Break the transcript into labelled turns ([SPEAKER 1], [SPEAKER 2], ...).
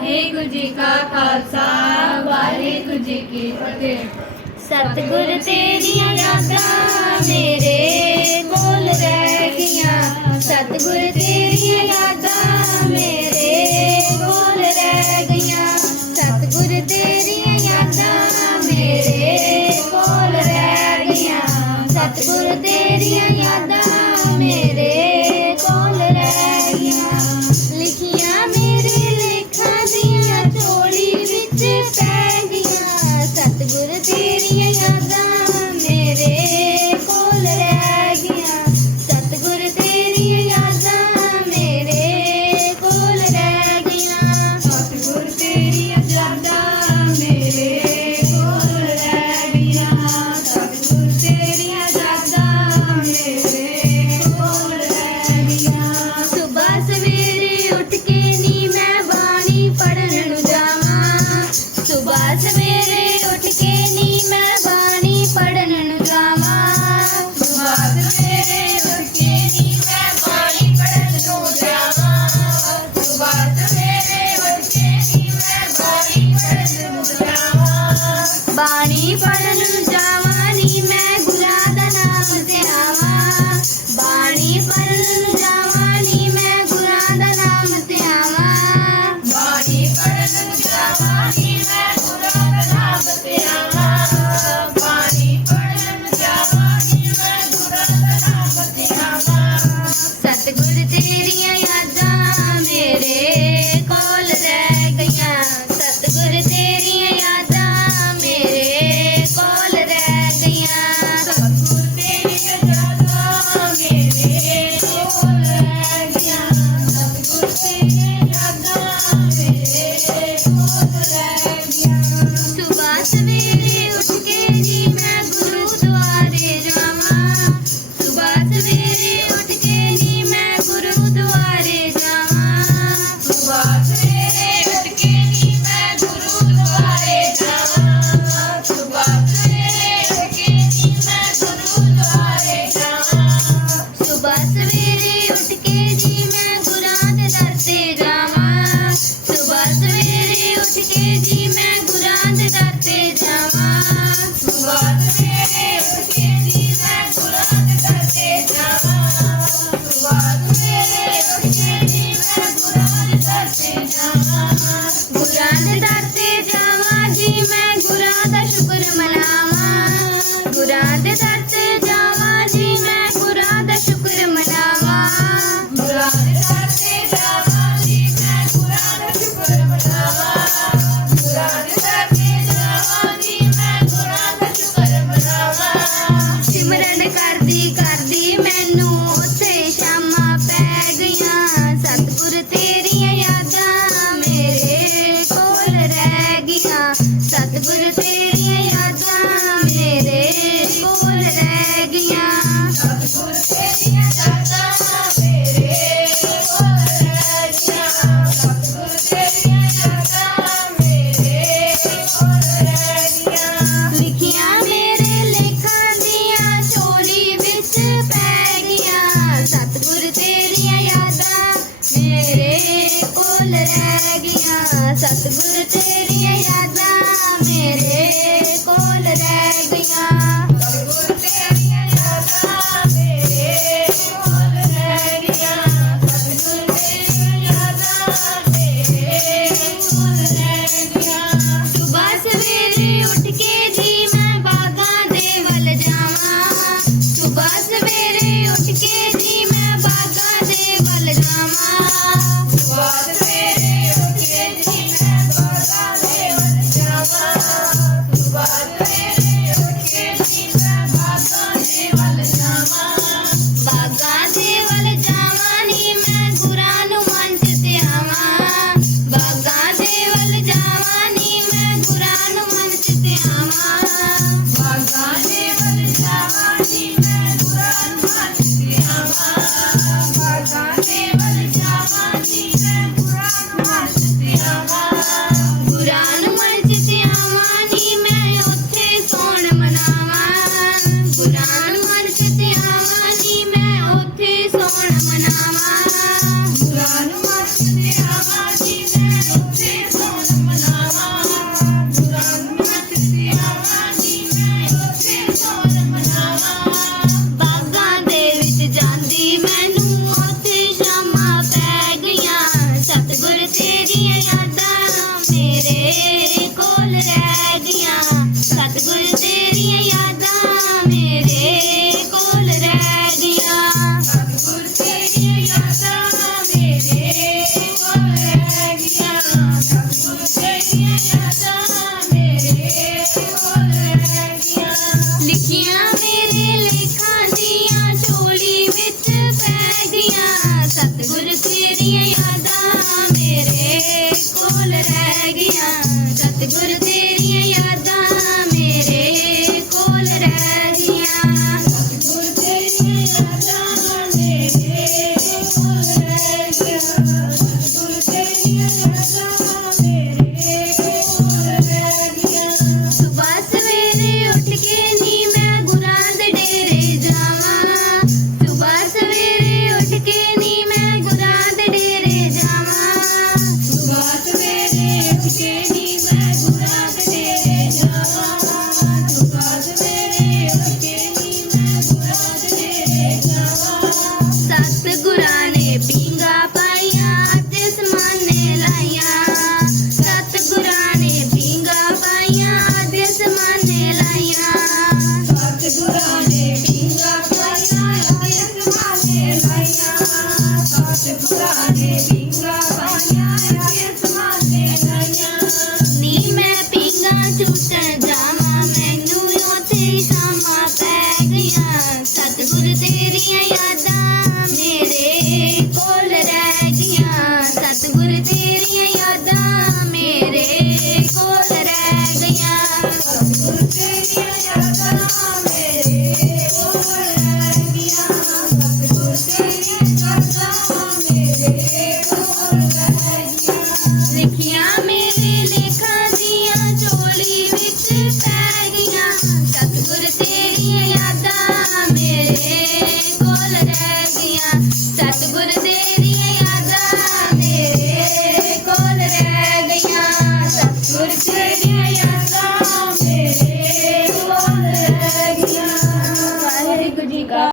[SPEAKER 1] ਵਾਹਿਗੁਰੂ ਜੀ ਕਾ ਖਾਲਸਾ, ਵਾਹਿਗੁਰੂ ਜੀ ਕੀ ਫਤਿਹ।
[SPEAKER 2] ਸਤਿਗੁਰ ਤੇਰੀਆਂ ਯਾਦਾਂ ਮੇਰੇ ਕੋਲ ਰਹਿ ਗਈਆਂ। ਸਤਿਗੁਰ रे bu ne dünya Nobody ਰਹਿ ਗਈਆਂ ਸਤਿਗੁਰ ਤੇਰੀਆਂ ਯਾਦਾਂ ਮੇਰੇ ਕੋਲ ਰਹਿ ਗਈਆਂ ਸਤਿਗੁਰ ਤੇਰੀਆਂ ਯਾਦਾਂ ਮੇਰੇ ਕੋਲ ਰਹਿ ਗਈਆਂ ਸਤਿਗੁਰ ਤੇਰੀਆਂ ਯਾਦਾਂ ਮੇਰੇ ਕੋਲ ਰਹਿ ਗਈਆਂ ਲਿਖੀਆਂ ਮੇਰੇ ਲੇਖਾਂ ਦੀਆਂ ਝੋਲੀ ਵਿੱਚ ਪੈ ਗਈਆਂ ਸਤਿਗੁਰ ਤੇਰੀਆਂ ਯਾਦਾਂ ਮੇਰੇ ਕੋਲ ਰਹਿ ਗਈਆਂ ਸਤਿਗੁਰ
[SPEAKER 1] segura nele. Yeah.